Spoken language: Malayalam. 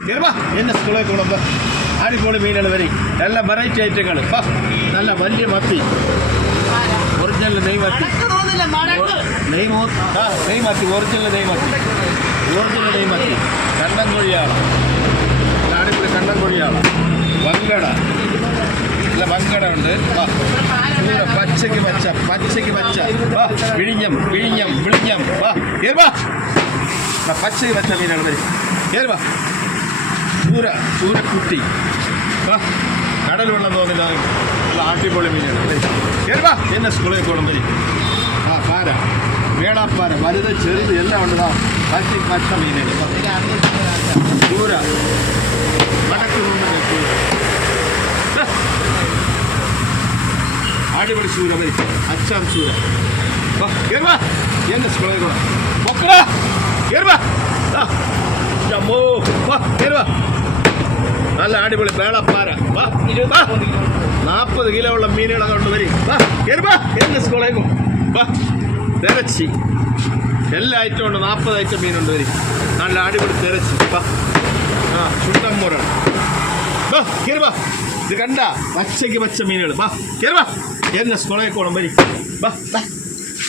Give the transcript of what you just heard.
എന്നെ സ്കൂളിൽ കൂടുമ്പോൾ അടിപൊളി മീനുകൾ വരും എല്ലാം വെറൈറ്റി ഐറ്റങ്ങൾ നല്ല വലിയ മത്തി ഒറിജിനൽ നെയ്മത്തി നെയ്മത്തി ഒറിജിനൽ നെയ്മത്തി കണ്ണൻ കൊഴിയാണ് അടിപൊളി കണ്ണൻ കൊഴിയാണ് വങ്കട നല്ല വങ്കട ഉണ്ട് പച്ചയ്ക്ക് പച്ച വിഴിഞ്ഞം പച്ചയ്ക്ക് പച്ച മീനാണ് വരും കേറുവാ ചൂരക്കുട്ടി കടൽ വെള്ളം തോന്നില്ല അടിപൊളി മീനാണ് കേറുവാ എന്നെ സ്കൂളിൽ പോകണം വരി പാര വേളാപ്പാര വലുത് ചെറുത് എല്ലാം ഉണ്ട് പച്ചയ്ക്ക് പച്ച മീനാണ് ചൂര അടിപൊളി ചൂര വരി അച്ചാം ചൂര കേറുവാ എന്നെ സ്കൂളിൽ പോകണം പൊക്കടാ കേറുവാ നല്ല അടിപൊളി വേളപ്പാര 40 കിലോ ഉള്ള മീനുകളൊക്കെ കൊണ്ട് വരും എന്റെ സ്കൂളേക്കും തിരച്ചി എല്ലാ ഐറ്റം ഉണ്ട് 40 ഐറ്റം മീനുണ്ട് വരും നല്ല അടിപൊളി തിരച്ചി ചുണ്ടമ്പൂരാണ് ഇത് കണ്ട പച്ചയ്ക്ക് പച്ച മീനുകൾ എന്നെ സ്കൂളേക്കോണം വരും